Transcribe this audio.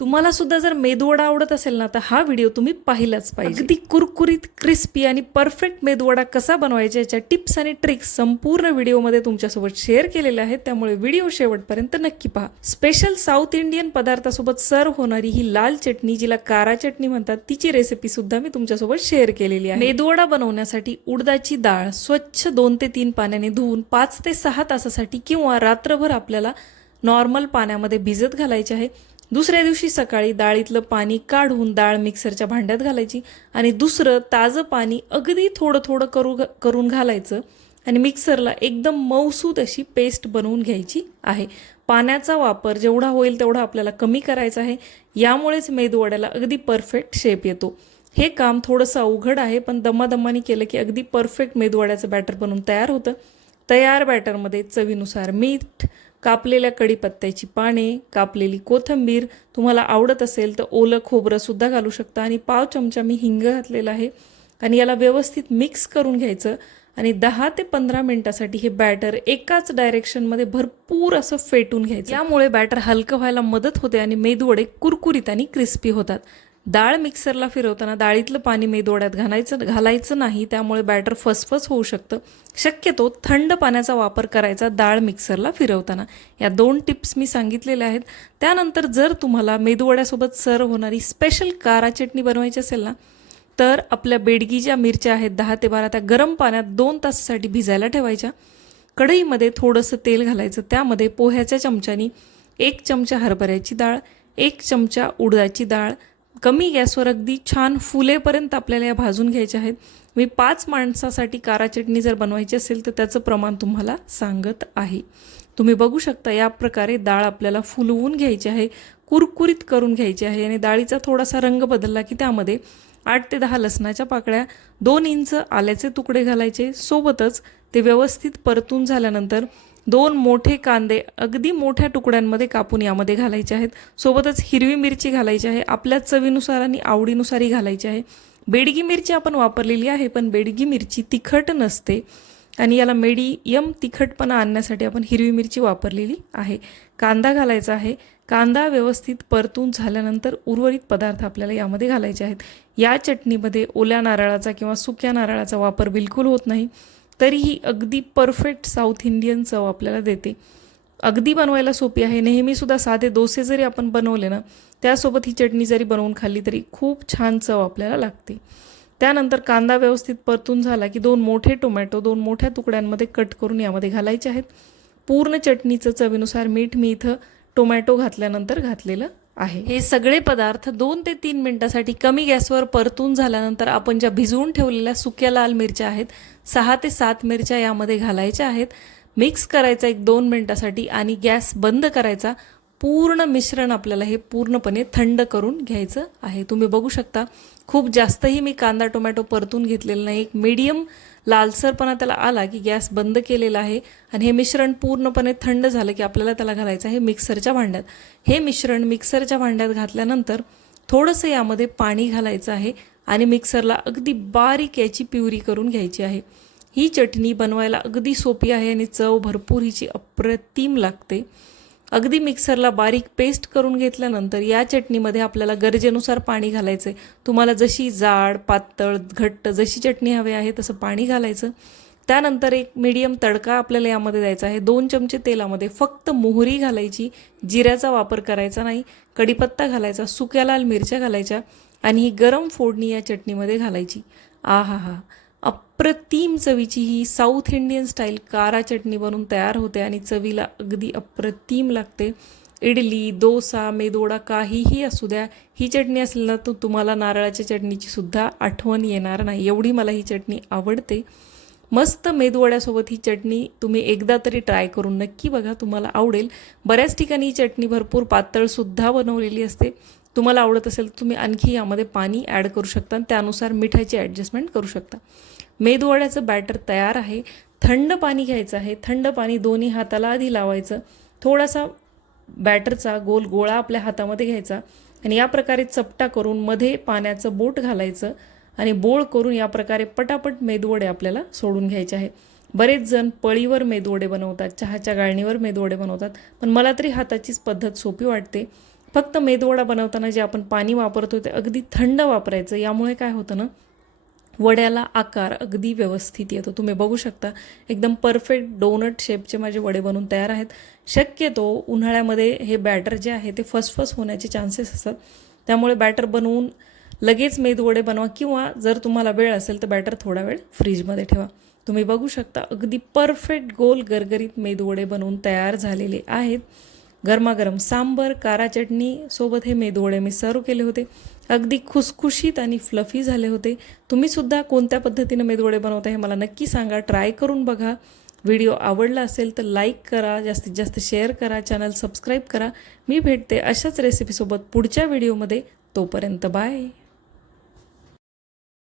तुम्हाला सुद्धा जर मेदूवडा आवडत असेल ना तर हा व्हिडिओ तुम्ही पाहिलाच पाहिजे। अगदी कुरकुरीत क्रिस्पी आणि परफेक्ट मेदूवडा कसा बनवायचा याच्या टिप्स आणि ट्रिक्स संपूर्ण व्हिडिओमध्ये तुमच्यासोबत शेअर केलेले आहेत, त्यामुळे व्हिडिओ शेवटपर्यंत नक्की पहा। स्पेशल साऊथ इंडियन पदार्थासोबत सर्व होणारी ही लाल चटणी, जिला कारा चटणी म्हणतात, तिची रेसिपी सुद्धा मी तुमच्यासोबत शेअर केलेली आहे। मेदूवडा बनवण्यासाठी उडदाची डाळ स्वच्छ 2 ते 3 पाण्याने धुवून 5 ते 6 तासासाठी किंवा रात्रभर आपल्याला नॉर्मल पाण्यामध्ये भिजत घालायचे आहे। दुसऱ्या दिवशी सकाळी डाळीतलं पाणी काढून डाळ मिक्सरच्या भांड्यात घालायची आणि दुसरं ताजं पाणी अगदी थोडं थोडं करून घालायचं आणि मिक्सरला एकदम मऊसूद अशी पेस्ट बनवून घ्यायची आहे। पाण्याचा वापर जेवढा होईल तेवढा आपल्याला कमी करायचा आहे, यामुळेच मेदूवड्याला अगदी परफेक्ट शेप येतो। हे काम थोडंसं अवघड आहे, पण दमादमाने केलं की अगदी परफेक्ट मेदूवड्याचं बॅटर बनवून तयार होतं। तयार बॅटरमध्ये चवीनुसार मीठ, कापलेल्या कढीपत्त्याची पाने, कापलेली कोथिंबीर, तुम्हाला आवडत असेल तर ओलं खोबरं सुद्धा घालू शकता आणि पाव चमचा मी हिंग घातलेला आहे आणि याला व्यवस्थित मिक्स करून घ्यायचं आणि 10 ते 15 मिनिटासाठी हे बॅटर एकाच डायरेक्शनमध्ये भरपूर असं फेटून घ्यायचं। यामुळे बॅटर हलकं व्हायला मदत होते आणि मेदूवडे कुरकुरीत आणि क्रिस्पी होतात। डाळ मिक्सरला फिरवताना डाळीतलं पाणी मेदूवड्यात घालायचं नाही, त्यामुळे बॅटर फसफस होऊ शकतं। शक्यतो थंड पाण्याचा वापर करायचा डाळ मिक्सरला फिरवताना। या 2 टिप्स मी सांगितलेल्या आहेत। त्यानंतर जर तुम्हाला मेदूवड्यासोबत सर्व होणारी स्पेशल कारा चटणी बनवायची असेल ना, तर आपल्या बेडगी ज्या मिरच्या आहेत 10 ते 12 त्या गरम पाण्यात 2 तासासाठी भिजायला ठेवायच्या। कढईमध्ये थोडंसं तेल घालायचं, त्यामध्ये पोह्याच्या चमच्यानी 1 चमचा हरभऱ्याची डाळ, 1 चमचा उडदाची डाळ कमी गॅसवर अगदी छान फुलेपर्यंत आपल्याला या भाजून घ्यायच्या आहेत। मी 5 माणसासाठी कारा चटणी जर बनवायची असेल तर त्याचं प्रमाण तुम्हाला सांगत आहे। तुम्ही बघू शकता या प्रकारे डाळ आपल्याला फुलवून घ्यायची आहे, कुरकुरीत करून घ्यायची आहे आणि डाळीचा थोडासा रंग बदलला की त्यामध्ये 8 ते 10 लसणाच्या पाकळ्या, 2 इंच आल्याचे तुकडे घालायचे। सोबतच ते व्यवस्थित परतून झाल्यानंतर 2 मोठे कांदे अगदी मोठ्या तुकड्यांमध्ये कापून यामध्ये घालायचे आहेत। सोबतच हिरवी मिरची घालायची आहे, आपल्या चवीनुसार आणि आवडीनुसारही घालायची आहे। बेडगी मिरची आपण वापरलेली आहे, पण बेडगी मिरची तिखट नसते आणि याला मीडियम तिखटपणा आणण्यासाठी आपण हिरवी मिरची वापरलेली आहे। कांदा घालायचा आहे। कांदा व्यवस्थित परतून झाल्यानंतर उर्वरित पदार्थ आपल्याला यामध्ये घालायचे आहेत। या चटणीमध्ये ओल्या नारळाचा किंवा सुक्या नारळाचा वापर बिलकुल होत नाही, तरीही अगदी परफेक्ट साऊथ इंडियन चव आपल्याला देते। अगदी बनवायला सोपी आहे। नेहमीसुद्धा साधे डोसे जरी आपण बनवले ना, त्यासोबत ही चटणी जरी बनवून खाल्ली तरी खूप छान चव आपल्याला लागते। त्यानंतर कांदा व्यवस्थित परतून झाला की 2 मोठे टोमॅटो 2 मोठ्या तुकड्यांमध्ये कट करून यामध्ये घालायचे आहेत। पूर्ण चटणीचं चवीनुसार मीठ मी इथं टोमॅटो घातल्यानंतर घातलेलं आहे। हे सगळे पदार्थ 2 ते 3 मिनिटासाठी कमी गॅसवर परतून झाल्यानंतर आपण ज्या भिजवून ठेवलेल्या सुक्या लाल मिरच्या आहेत 6 ते 7 मिरच्या यामध्ये घालायच्या आहेत। मिक्स करायचा 1-2 मिनिटासाठी आणि गॅस बंद करायचा। पूर्ण मिश्रण आपल्याला हे पूर्णपणे थंड करून घ्यायचं आहे। तुम्ही बघू शकता खूप जास्तही मी कांदा टोमॅटो परतून घेतलेला नाही, एक मीडियम लालसरपणा त्याला आला की गॅस बंद केलेला आहे आणि हे मिश्रण पूर्णपणे थंड झालं की आपल्याला त्याला घालायचं आहे मिक्सरच्या भांड्यात। हे मिश्रण मिक्सरच्या भांड्यात घातल्यानंतर थोडंसं यामध्ये पाणी घालायचं आहे आणि मिक्सरला अगदी बारीक याची प्युरी करून घ्यायची आहे। ही चटणी बनवायला अगदी सोपी आहे आणि चव भरपूर हिची अप्रतिम लागते। अगदी मिक्सरला बारीक पेस्ट करून घेतल्यानंतर या चटणीमध्ये आपल्याला गरजेनुसार पाणी घालायचं आहे। तुम्हाला जशी जाड, पातळ, घट्ट जशी चटणी हवी आहे तसं पाणी घालायचं। त्यानंतर एक मीडियम तडका आपल्याला यामध्ये द्यायचा आहे। 2 चमचे तेलामध्ये फक्त मोहरी घालायची, जिऱ्याचा वापर करायचा नाही। कढीपत्ता घालायचा, सुक्या लाल मिरच्या घालायच्या आणि ही गरम फोडणी या चटणीमध्ये घालायची। आहाहा, अप्रतिम चवीची ही साऊथ इंडियन स्टाईल कारा चटणी बनून तयार होते आणि चवीला अगदी अप्रतिम लागते। इडली, डोसा, मेदूवडा काहीही असू द्या, ही चटणी असेल ना तर तुम्हाला नारळाच्या चटणीची सुद्धा आठवण येणार नाही, एवढी मला ही चटणी आवडते। मस्त मेदूवड्यासोबत ही चटणी तुम्ही एकदा तरी ट्राय करून नक्की बघा, तुम्हाला आवडेल। बऱ्याच ठिकाणी ही चटणी भरपूर पातळसुद्धा बनवलेली असते। तुम्हाला आवडत असेल तर तुम्ही आणखी यामध्ये पाणी ॲड करू शकता आणि त्यानुसार मिठाची ॲडजस्टमेंट करू शकता। मेदूवड्याचं बॅटर तयार आहे। थंड पाणी घ्यायचं आहे। थंड पाणी दोन्ही हाताला आधी लावायचं। थोडासा बॅटरचा गोल गोळा आपल्या हातामध्ये घ्यायचा आणि या प्रकारे चपटा करून मध्ये पाण्याचं बोट घालायचं आणि बोळ करून या प्रकारे पटापट मेदूवडे आपल्याला सोडून घ्यायचे आहे। बरेच जण पळीवर मेदूवडे बनवतात, चहाच्या गाळणीवर मेदूवडे बनवतात, पण मला तरी हाताचीच पद्धत सोपी वाटते। फक्त मेदूवडा बनवताना जे आपण पाणी वापरतो ते अगदी थंड वापरायचं. यामुळे काय होतं ना, वड्याला आकार अगदी व्यवस्थित येतो. तुम्ही बघू शकता एकदम परफेक्ट डोनट शेपचे माझे वडे बनवून तयार आहेत. शक्यतो उन्हाळ्यामध्ये हे बॅटर जे आहे ते फसफस होण्याचे चान्सेस असतात. त्यामुळे बॅटर बनवून लगेच मेदूवडे बनवा, किंवा जर तुम्हाला वेळ असेल तर बॅटर थोडा वेळ फ्रीजमध्ये ठेवा. तुम्ही बघू शकता अगदी परफेक्ट गोल गरगरीत मेदूवडे बनवून तयार झालेले आहेत. गरमागरम सांबर, कारा चटणी सोबत हे मेदूवडे मी सर्व केले होते. अगदी खुसखुशीत आणि फ्लफी झाले होते. तुम्हीसुद्धा कोणत्या पद्धतीनं मेदूवडे बनवता हे मला नक्की सांगा. ट्राय करून बघा. व्हिडिओ आवडला असेल तर लाईक करा, जास्तीत जास्त शेअर करा, चॅनल सबस्क्राईब करा. मी भेटते अशाच रेसिपीसोबत पुढच्या व्हिडिओमध्ये. तोपर्यंत बाय.